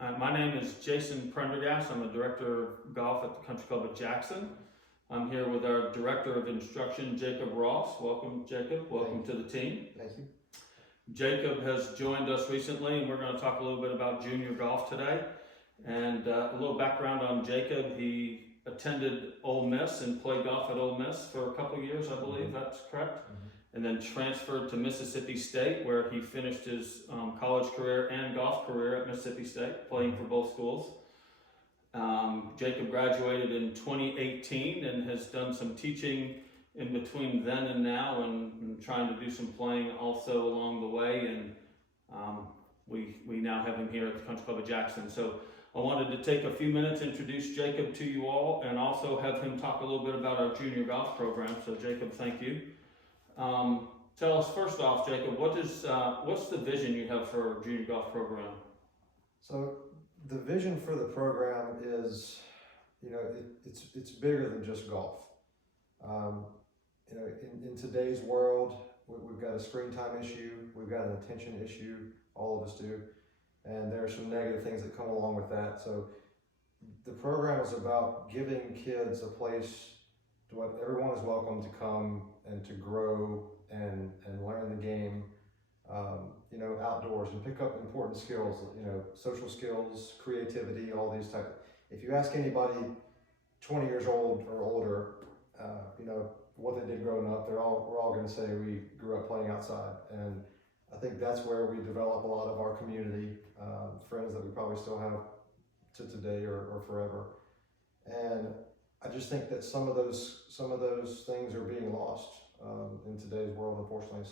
My name is Jason Prendergast. I'm the director of golf at the Country Club of Jackson. I'm here with our director of instruction, Jacob Ross. Welcome, Jacob. Welcome to the team. Thank you. Jacob has joined us recently, and we're going to talk a little bit about junior golf today. And a little background on Jacob. He attended Ole Miss and played golf at Ole Miss for a couple of years, I believe. That's correct. And then transferred to Mississippi State, where he finished his college career and golf career at Mississippi State, playing for both schools. Jacob graduated in 2018 and has done some teaching in between then and now, and trying to do some playing also along the way. And we now have him here at the Country Club of Jackson. So I wanted to take a few minutes, introduce Jacob to you all, and also have him talk a little bit about our junior golf program. So Jacob, thank you. Tell us first off, Jacob, what's the vision you have for our junior golf program? So the vision for the program is, it's bigger than just golf. In today's world, we've got a screen time issue, we've got an attention issue, all of us do, and there are some negative things that come along with that. So the program is about giving kids a place to what everyone is welcome to come and to grow and learn the game, outdoors, and pick up important skills, social skills, creativity, all these types. If you ask anybody 20 years old or older, what they did growing up, we're all going to say we grew up playing outside. And I think that's where we develop a lot of our community, friends that we probably still have to today or forever. And I just think that some of those things are being lost in today's world, unfortunately.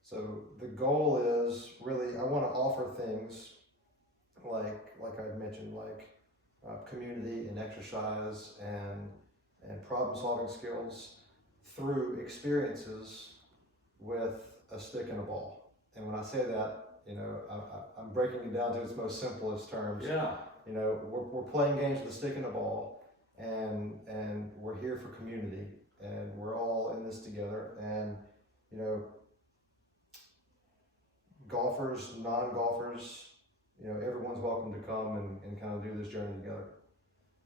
So the goal is really, I want to offer things like I mentioned, like community and exercise and problem solving skills through experiences with a stick and a ball. And when I say that, I'm breaking it down to its most simplest terms. Yeah. We're playing games with a stick and a ball. And we're here for community, and we're all in this together. And golfers, non-golfers, everyone's welcome to come and kind of do this journey together.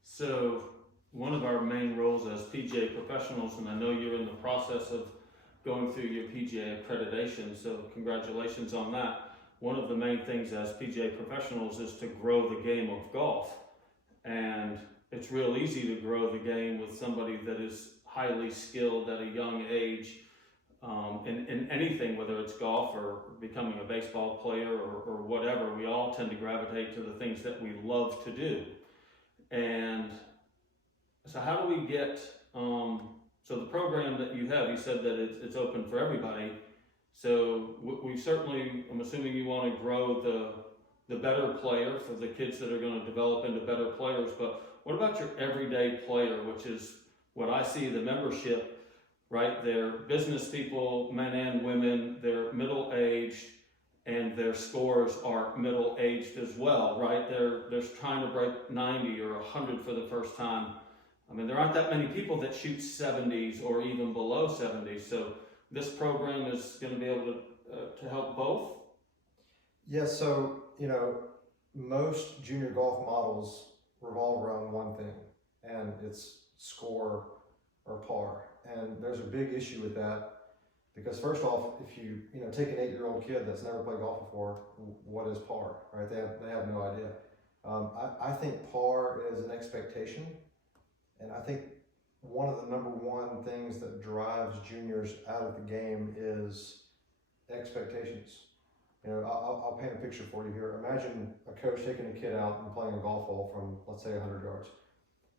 So one of our main roles as PGA professionals, and I know you're in the process of going through your PGA accreditation, so congratulations on that. One of the main things as PGA professionals is to grow the game of golf. And it's real easy to grow the game with somebody that is highly skilled at a young age in anything, whether it's golf or becoming a baseball player or whatever. We all tend to gravitate to the things that we love to do. And so how do we get, so the program that you have, you said that it's open for everybody. So we certainly, I'm assuming you want to grow the better player for the kids that are going to develop into better players, but what about your everyday player, which is what I see the membership, right? They're business people, men and women, they're middle-aged, and their scores are middle-aged as well, right? They're trying to break 90 or 100 for the first time. I mean, there aren't that many people that shoot 70s or even below 70s, so this program is going to be able to help both? Yes, so, most junior golf models revolve around one thing, and it's score or par. And there's a big issue with that, because first off, if you take an 8-year-old kid that's never played golf before, what is par, right? They have no idea. I think par is an expectation, and I think one of the number one things that drives juniors out of the game is expectations. I'll paint a picture for you here. Imagine a coach taking a kid out and playing a golf ball from, let's say, 100 yards.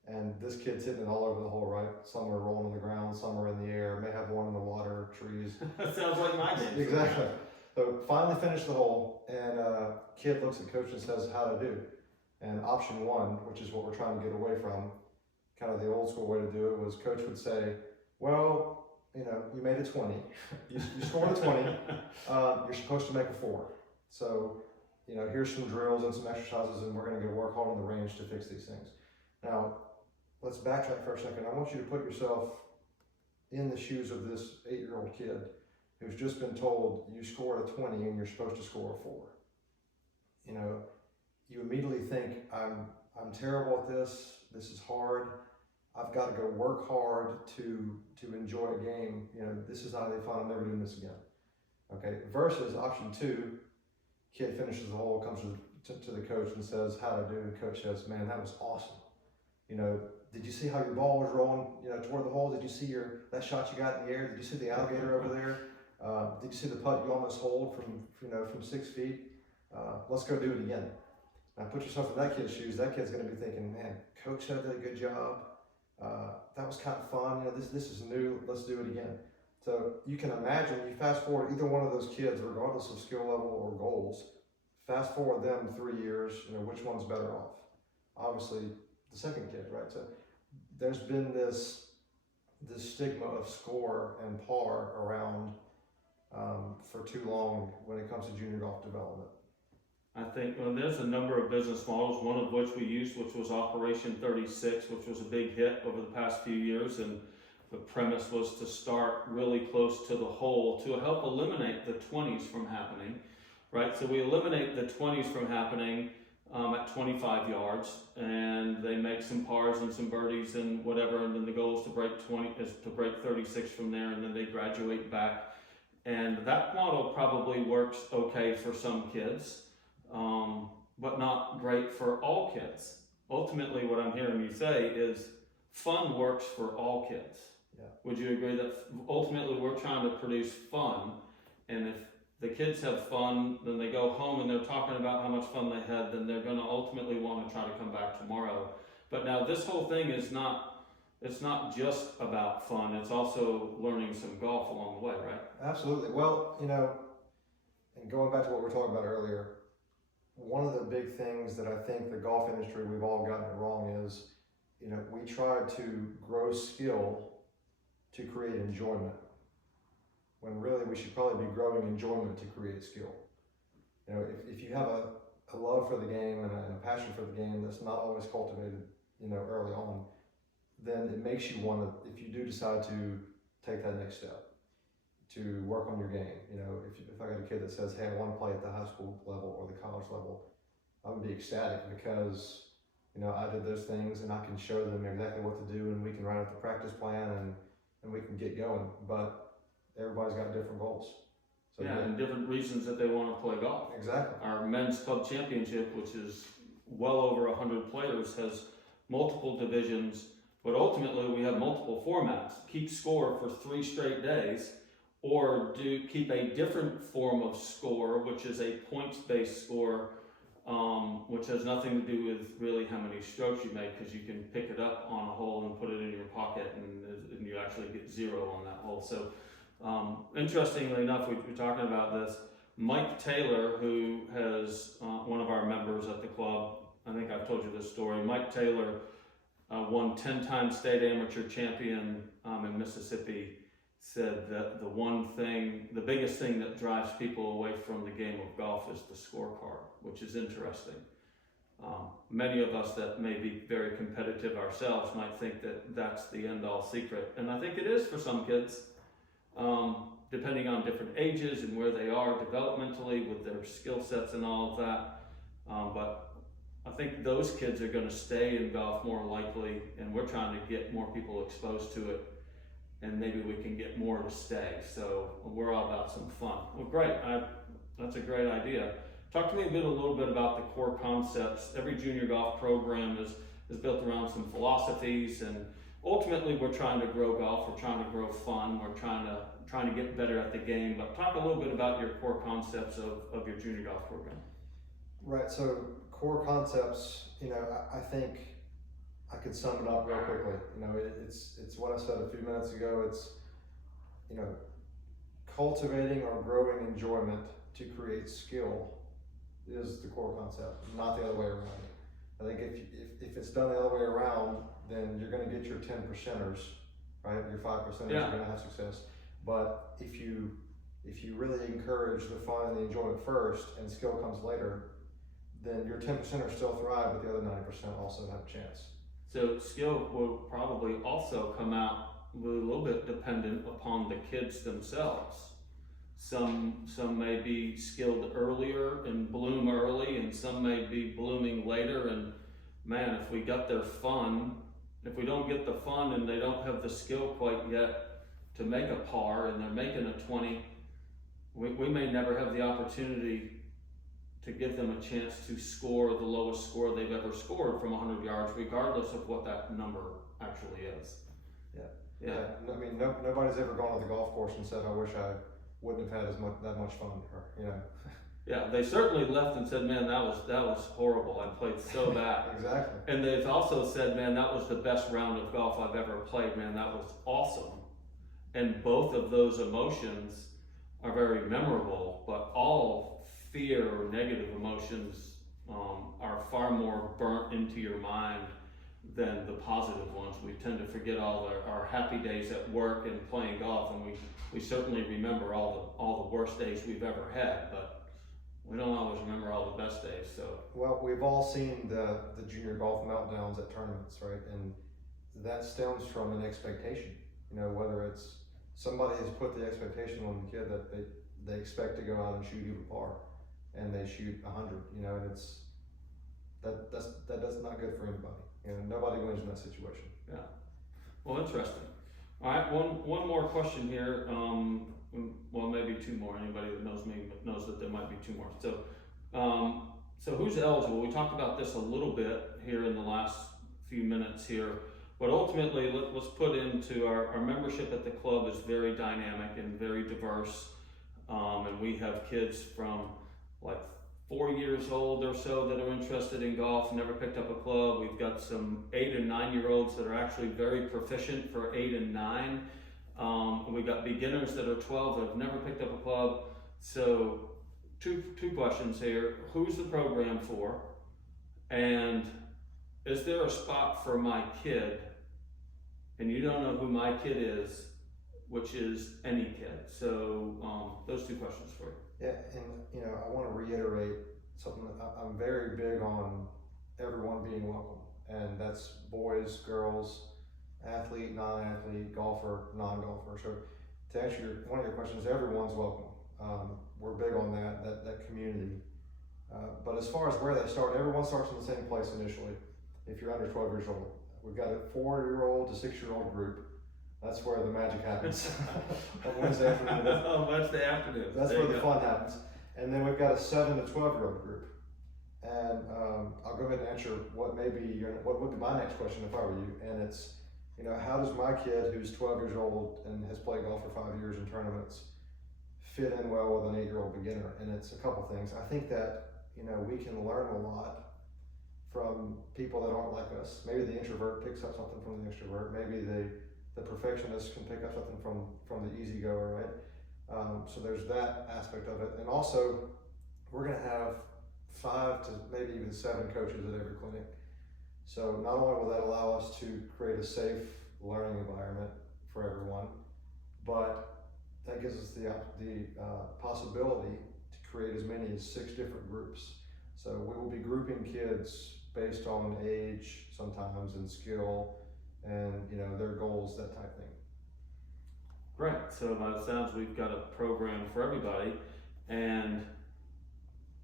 And this kid's hitting it all over the hole, right? Some are rolling on the ground, some are in the air, may have one in the water, trees. That sounds like my game. Exactly. So finally finished the hole, and kid looks at coach and says, how to do? And option one, which is what we're trying to get away from, kind of the old school way to do it, was coach would say, well, you made a 20. You scored a 20. You're supposed to make a 4. So, here's some drills and some exercises, and we're going to go work hard on the range to fix these things. Now, let's backtrack for a second. I want you to put yourself in the shoes of this 8-year-old kid who's just been told you scored a 20 and you're supposed to score a 4. you immediately think, I'm terrible at this. This is hard. I've got to go work hard to enjoy a game. You know, this is not any fun. I'm never doing this again. Okay. Versus option two, kid finishes the hole, comes to the coach and says, "How'd I do?" And the coach says, "Man, that was awesome. You know, did you see how your ball was rolling, you know, toward the hole? Did you see that shot you got in the air? Did you see the alligator over there? Did you see the putt you almost holed from 6 feet? Let's go do it again." Now put yourself in that kid's shoes. That kid's going to be thinking, "Man, coach said I did a good job. That was kind of fun. You know, this is new. Let's do it again." So you can imagine, you fast forward either one of those kids, regardless of skill level or goals, fast forward them 3 years, you know, which one's better off? Obviously, the second kid, right? So there's been this stigma of score and par around for too long when it comes to junior golf development. I think there's a number of business models, one of which we used, which was Operation 36, which was a big hit over the past few years. And the premise was to start really close to the hole to help eliminate the 20s from happening, right? So we eliminate the 20s from happening at 25 yards, and they make some pars and some birdies and whatever, and then the goal is to break 36 from there, and then they graduate back. And that model probably works okay for some kids, but not great for all kids. Ultimately, what I'm hearing you say is fun works for all kids. Yeah. Would you agree that ultimately we're trying to produce fun, and if the kids have fun, then they go home and they're talking about how much fun they had, then they're going to ultimately want to try to come back tomorrow. But now this whole thing is it's not just about fun, it's also learning some golf along the way, right? Absolutely. Well, you know, and going back to what we were talking about earlier, one of the big things that I think the golf industry, we've all gotten it wrong is, you know, we try to grow skill to create enjoyment, when really we should probably be growing enjoyment to create skill. You know, if you have a love for the game and a passion for the game that's not always cultivated, you know, early on, then it makes you want to, if you do decide to take that next step, to work on your game. You know, if I got a kid that says, "Hey, I want to play at the high school level or the college level," I would be ecstatic because, you know, I did those things and I can show them exactly what to do, and we can write out the practice plan and we can get going. But everybody's got different goals. So yeah, and different reasons that they want to play golf. Exactly. Our men's club championship, which is well over 100 players, has multiple divisions, but ultimately we have multiple formats. Keep score for 3 straight days, or keep a different form of score, which is a points-based score, which has nothing to do with really how many strokes you make, because you can pick it up on a hole and put it in your pocket, and you actually get 0 on that hole. So interestingly enough, we're talking about this. Mike Taylor, who has one of our members at the club, I think I've told you this story. Mike Taylor won 10-time state amateur champion in Mississippi, said that the biggest thing that drives people away from the game of golf is the scorecard, which is interesting. Many of us that may be very competitive ourselves might think that that's the end-all secret, and I think it is for some kids, depending on different ages and where they are developmentally with their skill sets and all of that. But I think those kids are going to stay in golf more likely, and we're trying to get more people exposed to it, and maybe we can get more to stay. So we're all about some fun. Well, great. That's a great idea. Talk to me a little bit about the core concepts. Every junior golf program is built around some philosophies, and ultimately we're trying to grow golf. We're trying to grow fun. We're trying to get better at the game. But talk a little bit about your core concepts of your junior golf program. Right. So core concepts, you know, I think I could sum it up real quickly. You know, it's what I said a few minutes ago. It's, you know, cultivating or growing enjoyment to create skill is the core concept, not the other way around. I think if it's done the other way around, then you're going to get your 10%ers, right? Your 5%ers are going to have success. But if you really encourage the fun and the enjoyment first, and skill comes later, then your 10%ers still thrive, but the other 90% also have a chance. So skill will probably also come out a little bit dependent upon the kids themselves. Some may be skilled earlier and bloom early, and some may be blooming later. And man, if we got their fun, if we don't get the fun and they don't have the skill quite yet to make a par and they're making a 20, we may never have the opportunity to give them a chance to score the lowest score they've ever scored from 100 yards, regardless of what that number actually is. Yeah. I mean, nobody's ever gone to the golf course and said, "I wish I wouldn't have had that much fun," or, you know. Yeah, they certainly left and said, "Man, that was horrible. I played so bad." Exactly. And they've also said, "Man, that was the best round of golf I've ever played. Man, that was awesome." And both of those emotions are very memorable, but all fear or negative emotions are far more burnt into your mind than the positive ones. We tend to forget all our happy days at work and playing golf, and we certainly remember all the worst days we've ever had, but we don't always remember all the best days. So well, we've all seen the junior golf meltdowns at tournaments, right? And that stems from an expectation. You know, whether it's somebody has put the expectation on the kid that they expect to go out and shoot even par, and they shoot 100. You know, and that's not good for anybody. You know, nobody wins in that situation. yeah, well, interesting. All right, one more question here. Well, maybe two more. Anybody that knows me knows that there might be two more. So who's eligible? We talked about this a little bit here in the last few minutes here, but ultimately let's put into our membership at the club is very dynamic and very diverse, and we have kids from like 4 years old or so that are interested in golf, never picked up a club. We've got some 8 and 9 year olds that are actually very proficient for 8 and 9. We've got beginners that are 12 that have never picked up a club. So two questions here. Who's the program for? And is there a spot for my kid? And you don't know who my kid is, which is any kid. So those two questions for you. Yeah, and you know, I want to reiterate something that I'm very big on everyone being welcome, and that's boys, girls, athlete, non-athlete, golfer, non-golfer. So to answer one of your questions, everyone's welcome. We're big on that community. But as far as where they start, everyone starts in the same place initially. If you're under 12 years old, we've got a 4-year-old to 6-year-old group. That's where the magic happens. On Wednesday afternoon. Wednesday afternoon. That's where the fun happens. And then we've got a 7 to 12-year-old group. And I'll go ahead and answer what would be my next question if I were you. And it's, you know, how does my kid who's 12 years old and has played golf for 5 years in tournaments fit in well with an 8-year-old beginner? And it's a couple things. I think that, you know, we can learn a lot from people that aren't like us. Maybe the introvert picks up something from the extrovert. Maybe the perfectionist can pick up something from the easy goer, right? So there's that aspect of it. And also, we're gonna have 5 to maybe even 7 coaches at every clinic. So not only will that allow us to create a safe learning environment for everyone, but that gives us the possibility to create as many as 6 different groups. So we will be grouping kids based on age sometimes and skill and, you know, their goals, that type thing. Great. So by the sounds, we've got a program for everybody, and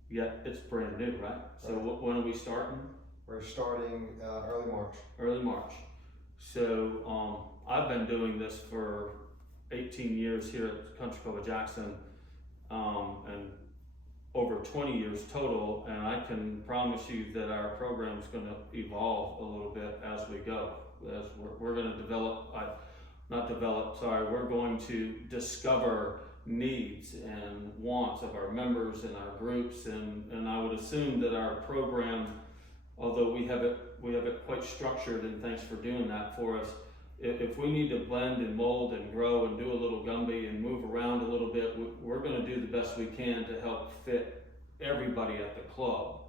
yet it's brand new, right? So when are we starting? We're starting early March. Early March. So I've been doing this for 18 years here at Country Club of Jackson, and over 20 years total, and I can promise you that our program is going to evolve a little bit as we go. As we're going to we're going to discover needs and wants of our members and our groups, and I would assume that our program, although we have it quite structured, and thanks for doing that for us, if we need to blend and mold and grow and do a little Gumby and move around a little bit, we're going to do the best we can to help fit everybody at the club.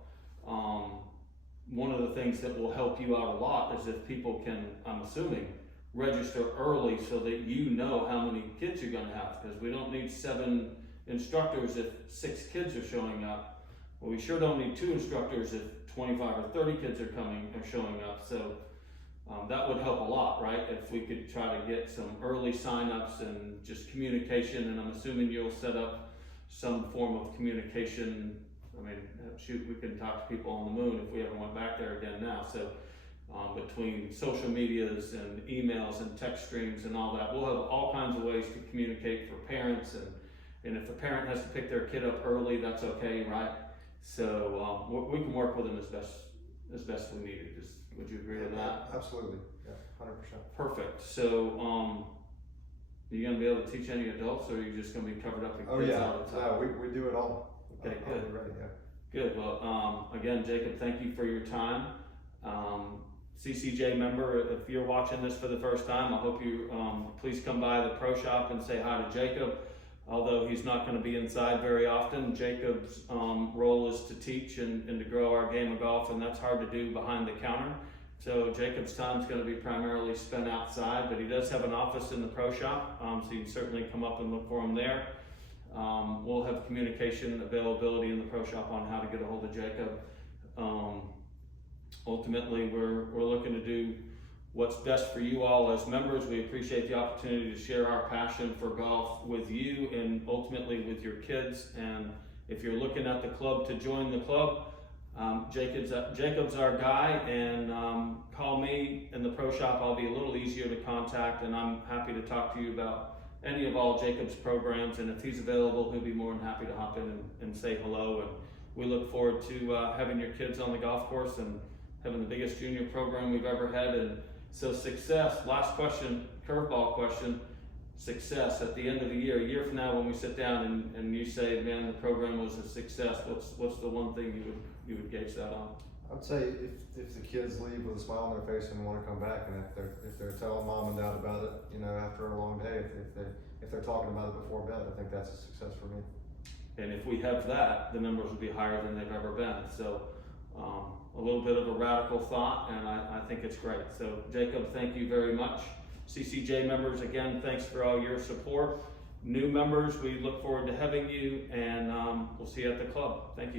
One of the things that will help you out a lot is if people can, I'm assuming, register early so that you know how many kids you're going to have, because we don't need 7 instructors if 6 kids are showing up. Well, we sure don't need 2 instructors if 25 or 30 kids are showing up. So That would help a lot, right? If we could try to get some early signups and just communication, and I'm assuming you'll set up some form of communication. I mean, shoot, we can talk to people on the moon if we ever went back there again now. So between social medias and emails and text streams and all that, we'll have all kinds of ways to communicate for parents, and if a parent has to pick their kid up early, that's okay, right? So we can work with them as best we need it. Would you agree with that? Absolutely, yeah, 100%. Perfect. So are you going to be able to teach any adults, or are you just going to be covered up in kids all the time? No, we do it all. Okay, good. I'll be ready, yeah. Good. Well, again, Jacob, thank you for your time. CCJ member, if you're watching this for the first time, I hope you please come by the pro shop and say hi to Jacob. Although he's not going to be inside very often, Jacob's role is to teach and to grow our game of golf, and that's hard to do behind the counter. So Jacob's time is going to be primarily spent outside, but he does have an office in the pro shop, so you can certainly come up and look for him there. We'll have communication availability in the pro shop on how to get a hold of Jacob. Ultimately, we're looking to do what's best for you all as members. We appreciate the opportunity to share our passion for golf with you and ultimately with your kids. And if you're looking at the club to join the club, Jacob's our guy, and call me in the pro shop. I'll be a little easier to contact, and I'm happy to talk to you about any of all Jacob's programs. And if he's available, he'll be more than happy to hop in and say hello. And we look forward to having your kids on the golf course and having the biggest junior program we've ever had. And so success, last question, curveball question, success at the end of the year, a year from now when we sit down and you say, man, the program was a success, what's the one thing you would gauge that on? I would say if the kids leave with a smile on their face and want to come back, and if they're telling mom and dad about it, you know, after a long day, if they're talking about it before bed, I think that's a success for me. And if we have that, the numbers will be higher than they've ever been. So a little bit of a radical thought, and I think it's great. So Jacob, thank you very much. CCJ members, again, thanks for all your support. New members, we look forward to having you, and we'll see you at the club. Thank you.